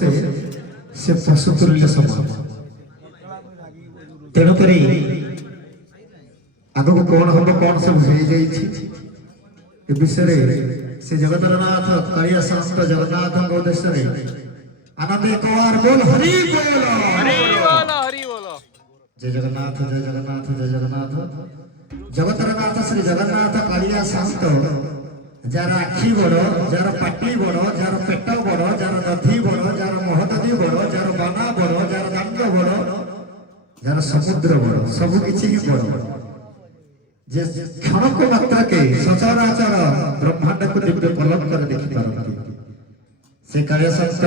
से पशु तुल्य समान तेणुक आग को कौन हम कौन सब विषय से जगतरनाथ कालिया संत जगन्नाथ उद्देश्य आनंद एक बार बोल हरि बोल हरि बोलो जय जगन्नाथ जय जगन्नाथ जय जगन्नाथ जगतरनाथ श्री जगन्नाथ कालिया संत जार आखि बड़ जार पाटी बड़ जार पेट बड़ जार दधी बड़ जार महदधी बड़ जार बाना बड़ जार दांड बड़ जार समुद्र बड़ सब किछि बड़ जे क्षण को मात्र के सचराचर ब्रह्मांड को दिव्य पलक कर देखि पारती से कार्य संत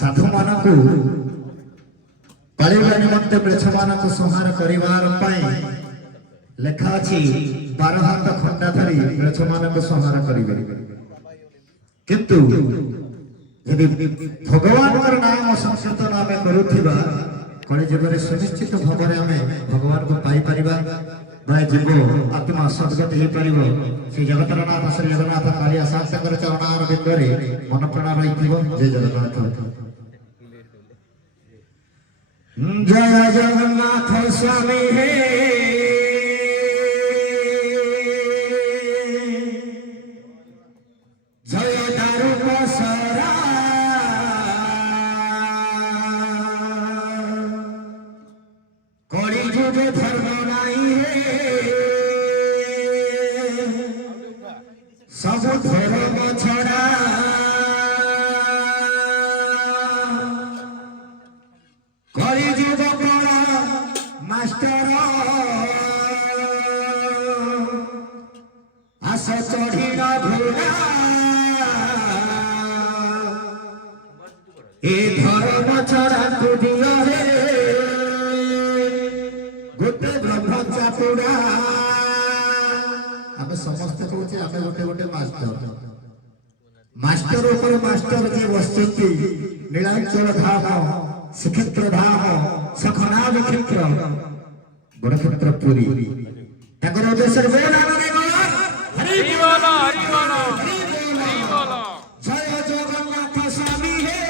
साधु मानकु कालिया निमंते वृक्ष मानकु संहार करिवार पई लेखा अछि 12 हाथ खंडा धरी वृक्ष मानकु संहार करिवे किंतु यदि भगवान कर नाम संकीर्तन आमे करूथिबा कळे जीवन सुनिश्चित भाବରେ आमे भगवान को पाई परिबा भाई जीव आत्मा सद्गति हो पारिबो श्री जगतरनाथ श्री जगन्नाथ कालिया शास्त्र चरणार बिंदुरे मन प्राण रहिथिबो जय जगन्नाथ जय जगन्नाथ स्वामी हे जय दारुक सरा कली जुग धर्म नाही सब धर्म छड़ा कली जुग बड़ा मास्टर आस चढ़ी न घोड़ा ए धर्म छड़ा को दिया रे गोटे ब्रह्म चापुड़ा आमे समस्त कहूचे आमे गोटे गोटे मास्टर मास्टर ऊपर मास्टर जे वस्तुति नीलांचल धाम श्रीक्षेत्र धाम सखना विक्षेत्र बड़ क्षेत्र पुरी ताकर उद्देश्य बोल आने हरि बोलो हरि बोलो हरि बोलो जय जगन्नाथ स्वामी हे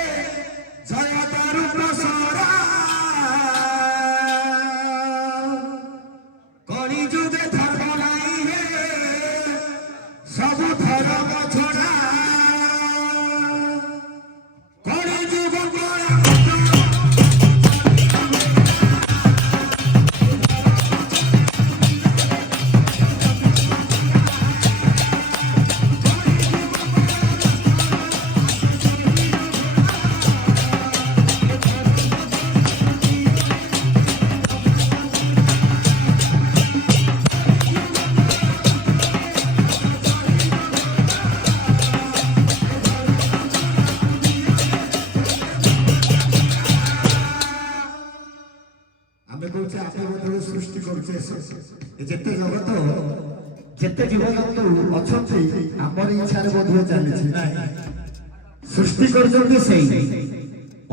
जय दारुक सरा कली जुगे धर्म नाही हे सब धर्म छोड़ा कली जुग बड़ा सृष्टि करते जगत जिते जीव जंतु अच्छा आमर इच्छा बोध चली सृष्टि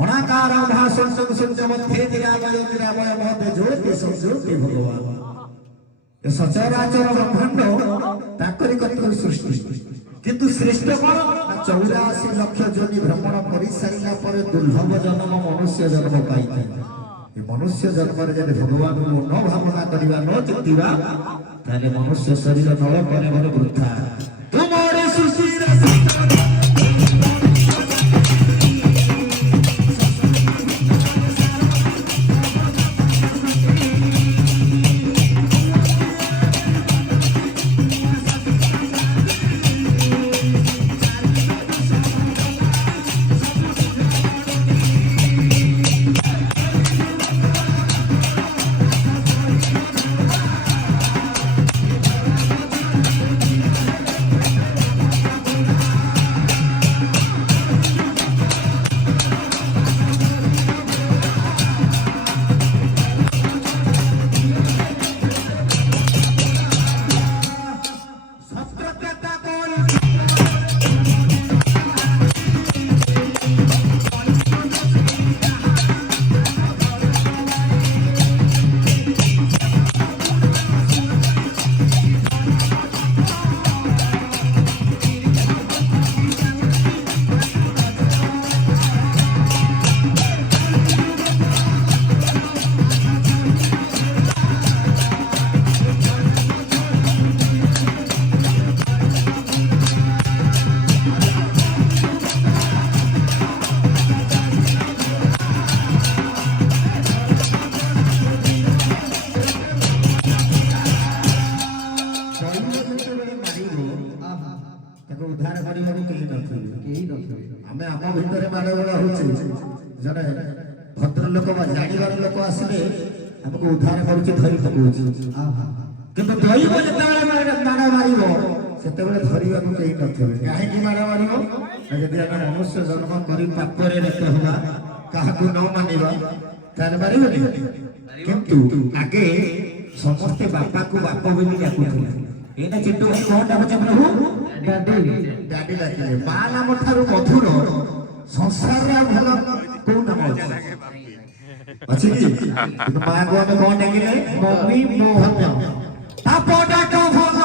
अणाकार भाषण सूर्य मध्य निरामय निरामय मध्य ज्योति संज्योति भगवान सचराचर ब्रह्मांड ताकरी कर सृष्टि किंतु श्रेष्ठ कौन 84 लाख जोनि भ्रमण कर सारा पर दुर्लभ जन्म मनुष्य जन्म पाई मनुष्य जन्म जब भगवान को न भावना करवा न चिंतिबा ताले मनुष्य शरीर नल पर वृथा तुम्हारे सृष्टि ମାଡ଼ଗୋଳ ହଉଛି ଜଣେ ଭଦ୍ରଲୋକ ବା ଜାଣିବାର ଲୋକ ଆସିଲେ ଆମକୁ ଉଦ୍ଧାର କରୁଛି ଧରି ପକଉଛି କିନ୍ତୁ ଦୈବ ଯେତେବେଳେ ମାଡ଼ ମାରିବ ସେତେବେଳେ ଧରିବାକୁ କେହି ନଥିବେ କାହିଁକି ମାଡ଼ ମାରିବ ଯଦି ଆମେ ମନୁଷ୍ୟ ଜନ୍ମ କରି ପାପରେ ରତ ହେବା କାହାକୁ ନ ମାନିବା ତାହେଲେ ମାରିବନି କିନ୍ତୁ ଆଗେ ସମସ୍ତେ ବାପାକୁ ବାପ ବୋଲି ଡାକୁଥିଲେ ଏଇଟା ଚିଣ୍ଟୁ ଭାଇ କଣ ଡାକୁଛ ପ୍ରଭୁ ଡାଡି ଡାକିଲେ ମା ନାମ ଠାରୁ ମଧୁର ସଂସାରରେ ଆଉ ଭଲ କୋଉ ନାମ ଅଛି କି ମାକୁ ଆମେ କଣ ଡାକିଲେ ମମି ମୋହନ ତାପ ଡାକ ଭଲ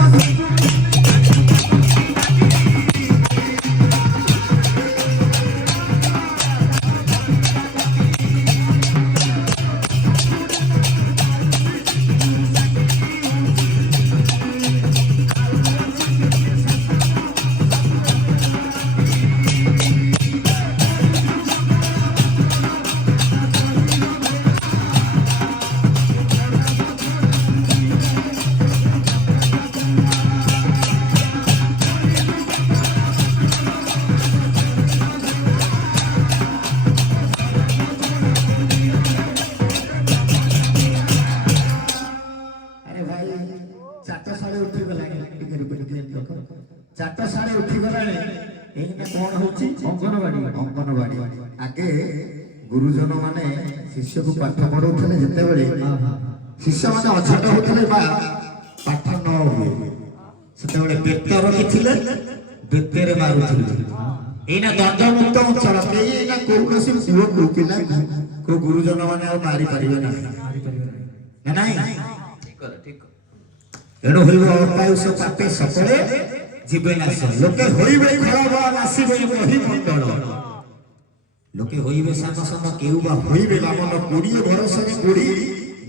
ଚାଟଶାଳେ ଉଠିଗଲାଣି ଏଇନା କଣ ହଉଛି ଅଙ୍ଗନବାଡି ଆଗେ ଗୁରୁଜନ ମାନେ ଶିଷ୍ୟକୁ ପାଠ ପଢଉଥିଲେ ଯେତେବେଳେ ଶିଷ୍ୟ ମାନେ ଅଝଟ ହଉଥିଲେ ବା ପାଠ ନ ହୁଏ ସେତେବେଳେ ବେତ ରଖିଥିଲେ ବେତରେ ମାରୁଥିଲେ ଏଇନା ଦଣ୍ଡମୁକ୍ତ ଅଞ୍ଚଳ କେହି ଏଇନା କୌଣସି ପୁଅକୁ ପିଲାକୁ କୋଉ ଗୁରୁଜନ ମାନେ ଆଉ ମାରି ପାରିବେ ନାହିଁ ନା ନାଇଁ ଏଣୁ ହୋଇବ ଅପାୟୁଷ ପାପେ ସକଳେ जीवे नाश लोके होइबे खराब नासिबे वही मंडल लोके होइबे साम साम केउबा होइबे बामन 20 बरसरे कोड़ी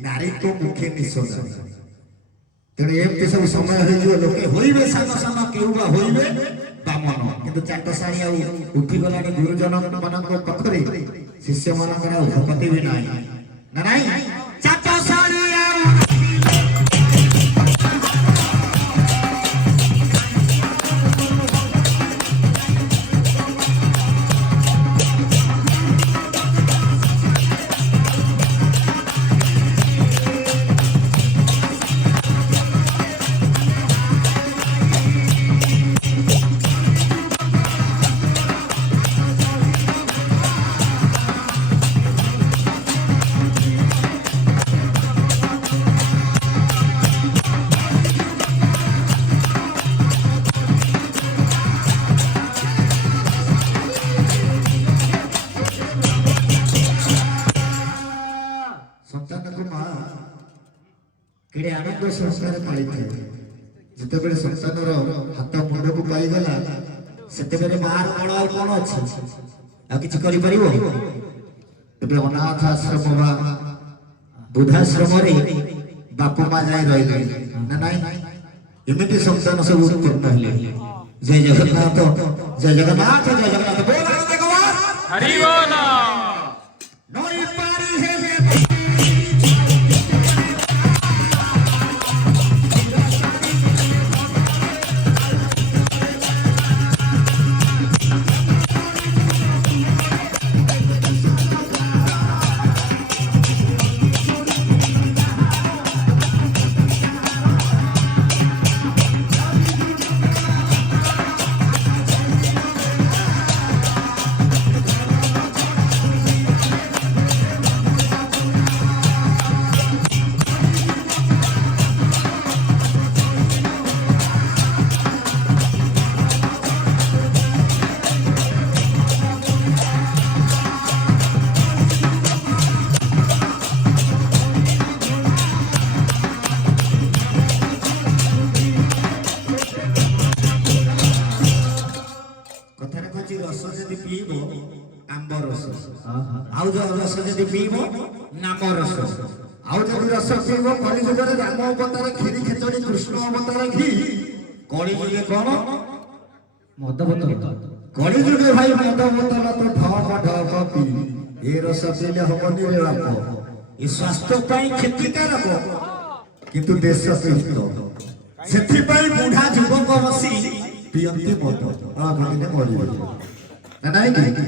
नारी को मुखे निशोध तेरे एमते सब समय होई जो लोके होइबे साम साम केउबा होइबे बामन किंतु चाटसाणी आ उठी गलानी गुरुजन मानक पखरे शिष्य मानकर भक्ति भी नाही ना नाही चाटसाणी केड़े आनंद संस्कार पाई थे जितेबेले संतानर हाथ मुंड को पाई गला सेतेबेले मार कोन आ कोन अछि आ किछि करि परिबो एबे अनाथ आश्रम बा बुद्धाश्रम रे बापू मा जाय रहिले ना नाही एमिति संतान सब उत्पन्न हले जय जगन्नाथ जय जगन्नाथ जय जगन्नाथ बोल भगवान हरि बोल नई पारी है आउ जो रस जदि पीबो नाम रस आउ जदि रस पीबो कलि जुगरे राम अवतार खीरी खेचड़ी कृष्ण अवतार घी कलि जुगे कोन मद बोतल कलि जुगे भाई मद बोतल तो ढक ढक पी ए रस पीले हबनी रे बाप ए स्वास्थ्य पई क्षतिकारक किंतु देश हित सेथि पई बुढ़ा युवक बसी पियंती मद आ भाईने मरिबो ना नाही कि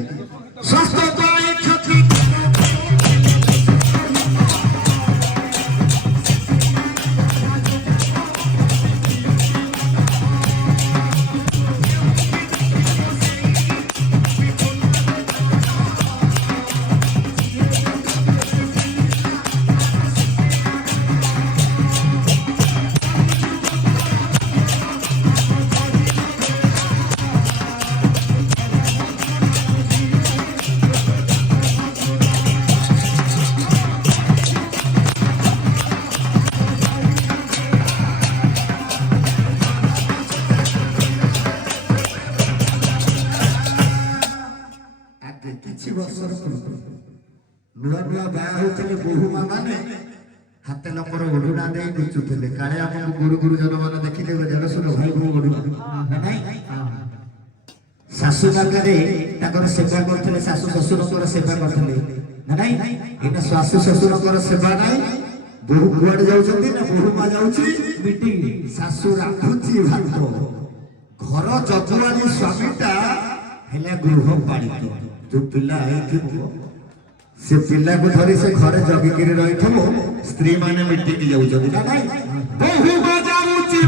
ଆଗେ କିଛି ବର୍ଷର ପୂର୍ବେ ନୂଆ ନୂଆ ବାହା ହଉଥିଲେ ବୋହୂମା ମାନେ ହାତେ ଲମ୍ବର ଓଢୁଣା ଦେଇ ଲୁଚୁଥିଲେ କାଳେ ଆମକୁ ଗୁରୁ ଗୁରୁଜନ ମାନେ ଦେଖିଲେ ଦେଢଶୁର ଭାଇ ବୋହୂ ଓଢୁଣା ନାଇଁ ଶାଶୁ ନାଗରେ ତାଙ୍କର ସେବା କରୁଥିଲେ ଶାଶୁ ଶ୍ୱଶୁରଙ୍କର ସେବା କରୁଥିଲେ ନା ନାଇଁ ଏଇଟା ଶାଶୁ ଶ୍ୱଶୁରଙ୍କର ସେବା ନାହିଁ ବୋହୂ କୁଆଡେ ଯାଉଛନ୍ତି ନା ବୋହୂମା ଯାଉଛି ମିଟିଂ ଶାଶୁ ରାନ୍ଧୁଛି ଭାତ ଘର ଯଜୁଆଣୀ ସ୍ୱାମୀଟା ହେଲା ଗୃହପାଳିତ ଯୋଉ ପିଲା ହେଇଥିବ ସେ ପିଲାକୁ ଧରି ସେ ଘରେ ଜଗିକିରି ରହିଥିବ ସ୍ତ୍ରୀ ମାନେ ମିଟିଂ ଯାଉଛନ୍ତି ନା ନାଇଁ ବୋହୂମା ଯାଉଛି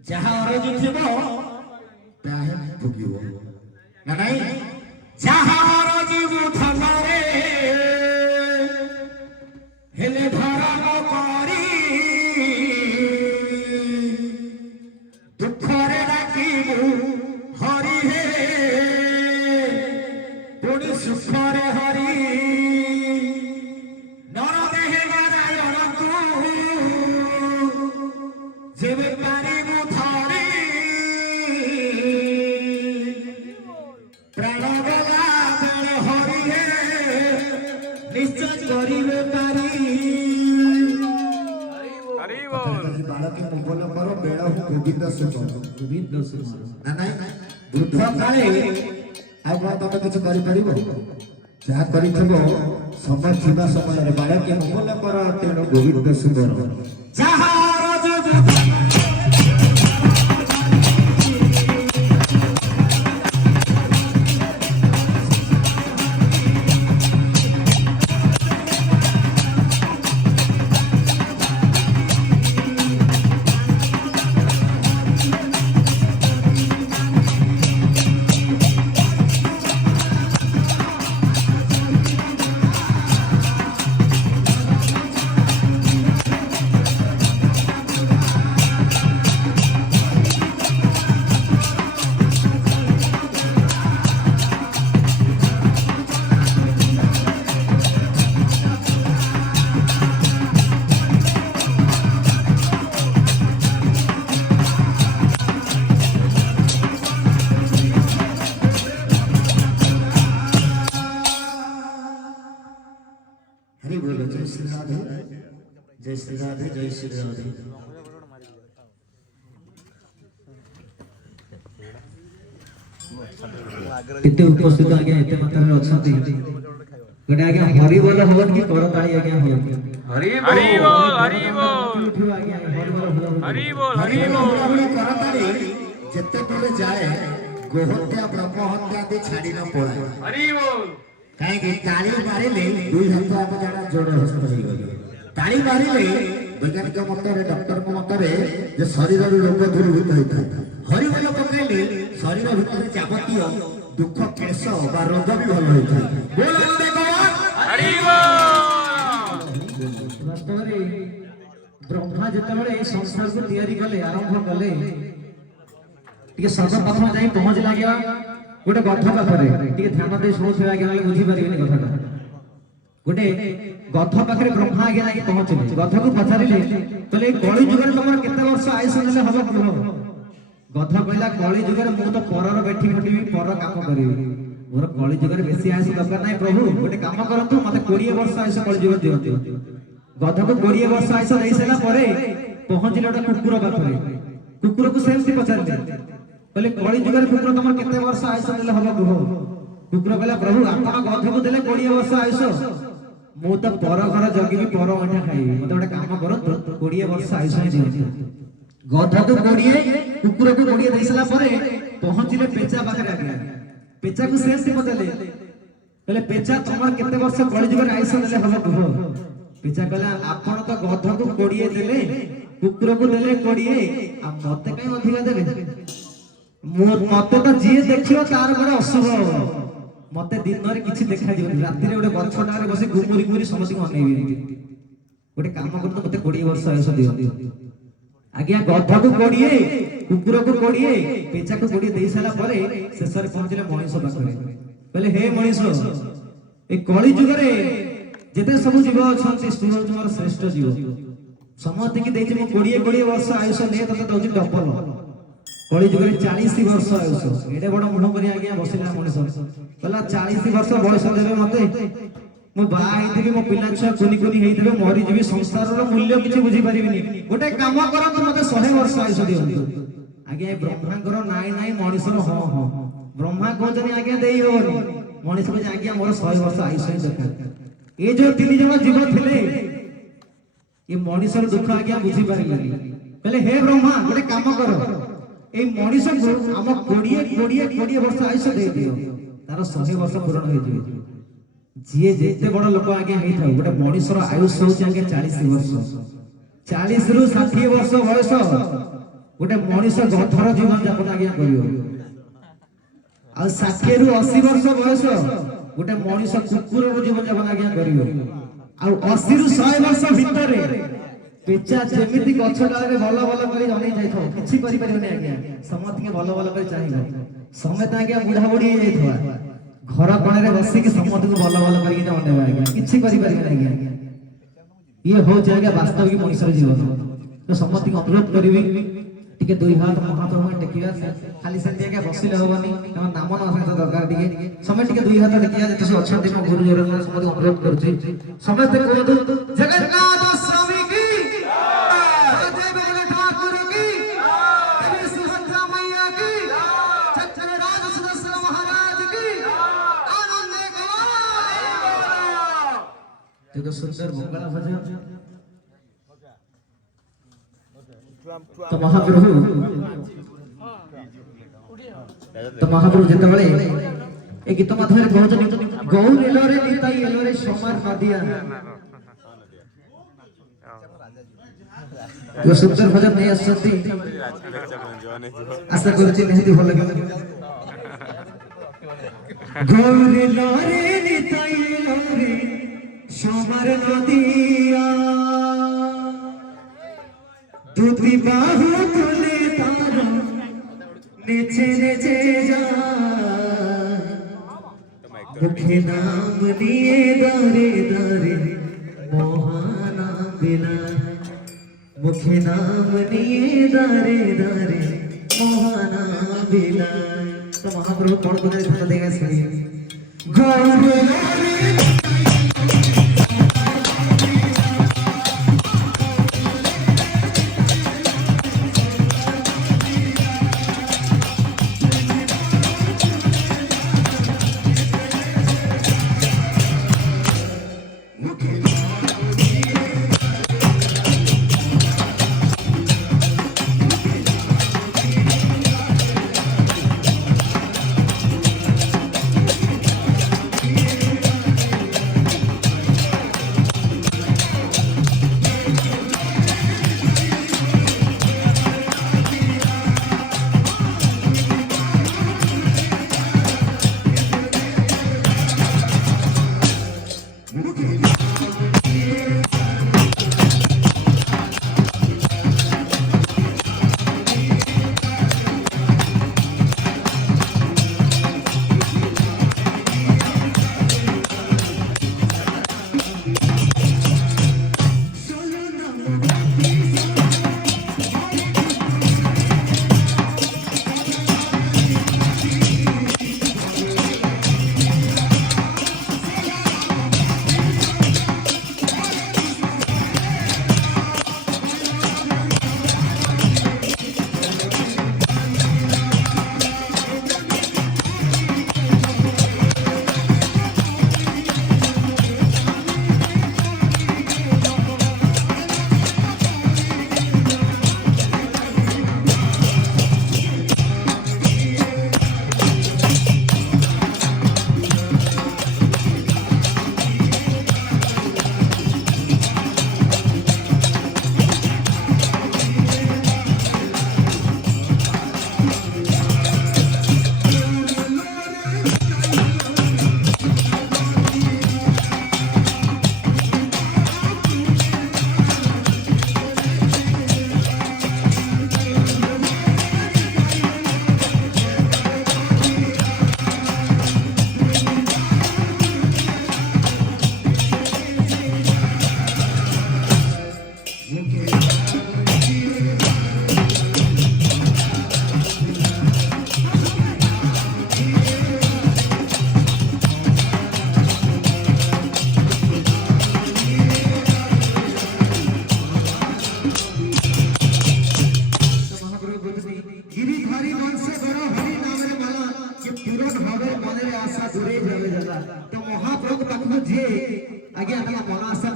ଯାହା ଅରଜି ଥିବ ତାହା ଭୋଗିବ ନା ନାଇଁ ଯାହା ଅରଜି ଧନରେ ହେଲେ ଧରମ କରି ଦୁଃଖରେ ଡାକିବୁ ହରି ହେ ପୁଣି ସୁଖରେ ହରି ନର ଦେହେ ନାରାୟଣକୁ ଯେବେ ପାରିବୁ ଧରି ପ୍ରାଣ ଗଲା ବେଳେ ହରି ହେ ନିଶ୍ଚୟ କରିବେ ପାରି ବାଳକୀ ମୋଗଲ କର ବେଳ ଗୋବିନ୍ଦ ନା ନାଇଁ ବୃଦ୍ଧ କାଳେ ଆଉ କଣ ତମେ କିଛି କରିପାରିବ ଯାହା କରିଥିବ ସମୟ ଥିବା ସମୟରେ ବାଳକୀ ମୋଗଲ କର ତେଣୁ ଗୋବିନ୍ଦ ସୁନ୍ଦର ଯାହା जय श्री राधे जय श्री राधे इतने उपस्थित आज्ञा इतने मात्रा में अछंती गडे आज्ञा हरि बोल होवन की करताली आज्ञा होवन हरि बोल हरि बोल उठियो आज्ञा हरि बोल हरि बोल हरि बोल करताली जत्ते पले जाए गोहत्या ब्रह्म हत्या दे छाड़ी न पड़े हरि बोल काहे कि ताली मारिले दुई हाथ आप जणा जोड़ हस्त होई गयो ताली मारिले वैज्ञानिक मतरे डॉक्टर मतरे जे शरीर रोग दूरीभूत होता हरि बोल पकड़ले शरीर भीतर जावतीय दुख क्लेश बा रोग भी भल होता बोल भगवान हरि बोल वास्तव में ब्रह्मा जेतेबेले ए संसार को तैयारी कले आरंभ कले टिके सर्वप्रथम जाई पहुंच लागिया गोटे गध पाखरे टिके ध्यान दे शुणुथे आगे बुझी परिबेनी कथाटा गोटे गध पाखरे ब्रह्मा आगे जाई पहुंचले गध को पछारिले तले कली जुगर तमर केते वर्ष आयुष नेले हबो कह गध कहला कली जुगर मु तो परर बैठी खटिबी पर काम करिवि मोर कली जुगर बेसी आयुष दरकार नाही प्रभु गोटे काम करंतु मते 20 वर्ष आयुष कली जुगर दियंतु गध को 20 वर्ष आयुष देई सला परे पहुंचले गोटे कुकुर पाखरे कुकुर को सेमती पछारिले कहले कली जुगर कुकुर तमर केते वर्ष आयुष नेले हबो कह कुकुर कहला प्रभु आपण गध को देले 20 वर्ष आयुष ମୁଁ ତ ପର ଘର ଜଗିବି ପର ଅଣ୍ଡା ଖାଇବି ମତେ ଗୋଟେ କାମ କରନ୍ତୁ 20 ବର୍ଷ ଆୟୁଷ ଦିଅନ୍ତୁ ଗଧକୁ 20 କୁକୁରକୁ 20 ଦେଇସାରିଲା ପରେ ପହଞ୍ଚିଲେ ପେଚା ପାଖରେ ଆଜ୍ଞା ପେଚାକୁ ସେମିତି ପଚାରିଲେ କହିଲେ ପେଚା ତମର କେତେ ବର୍ଷ କଳିଯୁଗରେ ଆୟୁଷ ଦେଲେ ହବ କୁହ ପେଚା କହିଲା ଆପଣ ତ ଗଧକୁ 20 ଦେଲେ କୁକୁରକୁ ଦେଲେ 20 ଆଉ ମତେ କାଇଁ ଅଧିକା ଦେବେ ମତେ ତ ଯିଏ ଦେଖିବ ତାର ଗୋଟେ ଅଶୁଭ ହବ मते दिन रे किछि देखा दिबनि राति रे गोटे गछ डारे बसी गुमुरी गुमुरी समति अनेबि गोटे काम करतो मते 20 वर्ष आयुष दियो आज्ञा गधा को 20 कुकुर को 20 पेचा को 20 देई साला परे शेष रे पहुंचले मनीष पाखरे कहले हे मनीष ए कली जुग रे जेते सब जीव अछंती तू तुमर श्रेष्ठ जीव समति की देछि म 20 वर्ष आयुष ने तते दउछि डबल कली जुग रे 40 वर्ष आयुष एडे बड़ मुह करी आज्ञा बसिला मनीष कहला 40 वर्ष बयस देबे मते मो बा हेतिबी मो पिला छुआ कुनी कुनी हेतिबे मरि जीवी संसार रो मूल्य किछि बुझी परिबिनी गोटे काम करत मते 100 वर्ष आयुष दियौ आज्ञा ब्रह्मा करो नाई नाई मनीष रो हां हां ब्रह्मा कहजनी आज्ञा देई होनी मनीष को आज्ञा मोर 100 वर्ष आयुष दरकार ए जो तीन जण जीव थिले ये मनीष रो दुख आज्ञा बुझी परिबिनी कहले हे ब्रह्मा गोटे काम करो ए मनीष को हम 20 वर्ष आयुष दे दियो तार 100 वर्ष पूर्ण हो जिवे जे जेते बड़ लोक आगे हेई थाउ गोटे मनीष रो आयुष होची आगे 40 वर्ष 40 रु 60 वर्ष बयस गोटे मनीष गधर जीवन यापन आगे करियो आ 60 रु 80 वर्ष बयस गोटे मनीष कुकुर रो जीवन यापन आगे करियो आ 80 रु 100 वर्ष भितरे पेचा जेमिति गछ डाले भलो भलो करी जनै जाय थाउ किछि करि परिबने आगे समति के भलो भलो करी चाहिबो समेत आगे बुढ़ा बुढ़ी हे थवा घर कोणे रे बसी के समत को भलो भलो करी न अनेबा आगे किछि करि परिबे आगे ये हो जाएगा वास्तविक मनुष्य जीवन तो समति को अनुरोध करबी टिके दुई हाथ महाप्रभु टेकिया खाली से आगे बसिले होबनी तम नाम न आसे दरकार टिके समय टिके दुई हाथ टेकिया जते से अछंती म गुरु जरन समति अनुरोध करछि समस्त कहतु जगन्नाथ स्वामी की तो सुंदर मंगला भजन तो महाप्रभु जते बळे ए गीत माध्यम रे भजन गौर एलोरे निताई एलोरे समार नदिया तो सुंदर भजन नहीं आसती आशा करछि निहिति भल लागल गौर एलोरे निताई एलोरे समार नदिया दुधी बाहु तुले तारा नेचे नेचे जा मुखे नाम लिए दारे दारे मोहाना बिना मुखे नाम लिए दारे दारे मोहाना बिना तो महाप्रभु कौन बोले धन देगा सुनिए गौर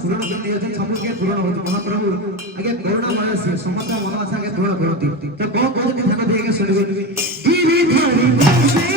ପୂରଣ କରି ଅଛି ସବୁ କେ ପୂରଣ ହେଉଛି ମହାପ୍ରଭୁ ଆଜ୍ଞା କରୁଣାମୟ ସେ ସମସ୍ତ ମନ ଆଶା କେ ପୂରଣ କରନ୍ତି ତ କଣ କହୁଛନ୍ତି ଧ୍ୟାନ ଦେଇକି ଶୁଣିବେ ଗିରି ଧରି ବସେ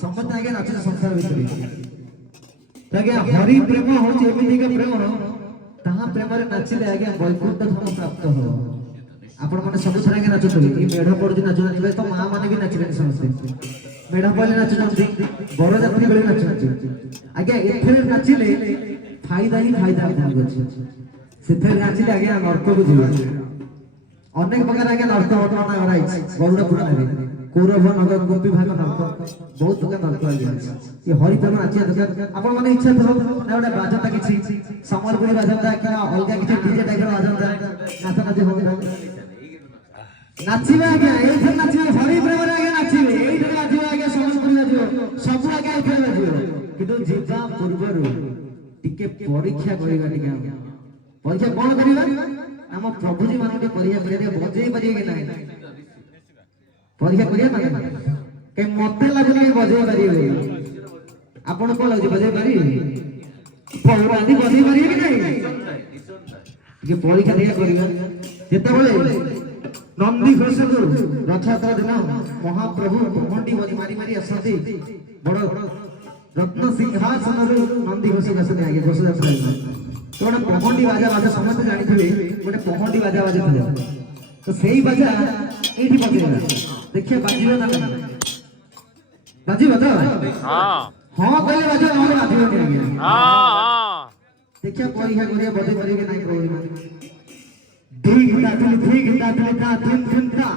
ସମସ୍ତେ ଆଜ୍ଞା ନାଚୁଛି ସଂସାର ଭିତରେ ଆଜ୍ଞା ହରି ପ୍ରେମ ହଉଛି ଏମିତିକା ପ୍ରେମ ତାହା ପ୍ରେମରେ ନାଚିଲେ ଆଜ୍ଞା ବୈକୁଣ୍ଠ ଧାମ ପ୍ରାପ୍ତ ହବ ଆପଣ ମାନେ ସବୁଥରେ ଆଜ୍ଞା ନାଚୁଥିବେ ଏଇ ମେଢ ପଡୁଛି ନାଚୁନଥିବେ ତ ମା ମାନେ ବି ନାଚିଲେଣି ସମସ୍ତେ ମେଢ ପଡ଼ିଲେ ନାଚୁଛନ୍ତି ବରଯାତ୍ରୀ ବେଳେ ନାଚୁଛନ୍ତି ଆଜ୍ଞା ଏଥିରେ ନାଚିଲେ ଫାଇଦା ହିଁ ଫାଇଦା ଆପଣଙ୍କୁ ଅଛି ସେଥିରେ ନାଚିଲେ ଆଜ୍ଞା ନର୍କକୁ ଯିବେ ଅନେକ ପ୍ରକାର ଆଜ୍ଞା ନର୍କ ବର୍ଣ୍ଣନା କରାଯାଇଛି ଗରୁଡ଼ ପୁରାଣରେ कौरव नगर गोपी भाग नर्क बहुत प्रकार नर्क आगे ये हरि प्रेम नाचिया दरकार आपण माने इच्छा थो ना गोटे बाजता किछि समलपुरी बाजता कि अलगा किछि डीजे टाइप बाजता नाच नाच हो नाचिबा आगे एथर नाचिबा हरि प्रेम रे आगे नाचिबे एथर नाचिबा आगे समलपुरी बाजिबो सब आगे एथर बाजिबो किंतु जीवा पूर्वरु टिके परीक्षा करिबा टिके परीक्षा कोन करिबा हम प्रभु जी माने परीक्षा करिया बजेई परिए कि नाही परीक्षा करिया ना के मते लागले बजे पारी आपण को लागै बजे पारी पौराणी बजे पारी कि नहीं जे परीक्षा दिया करिया जेते बेले नंदी घोष को रथयात्रा दिन महाप्रभु पखंडी बजे मारी मारी असंती बड़ रत्न सिंहासन नंदी घोष आसने आगे घोष यात्रा तो गोटे पखंडी बाजा बाजा समस्त जानी थे गोटे पखंडी बाजा बाजा था तो सही बाजा एठी बजेला देखिए बाजिबो ना बाजिबो तो हां हां कहले बाजिबो हम बाजिबो नहीं आगे हां हां देखिए परीक्षा करिया बजे पारी के नहीं कोई धी घंटा तुली ता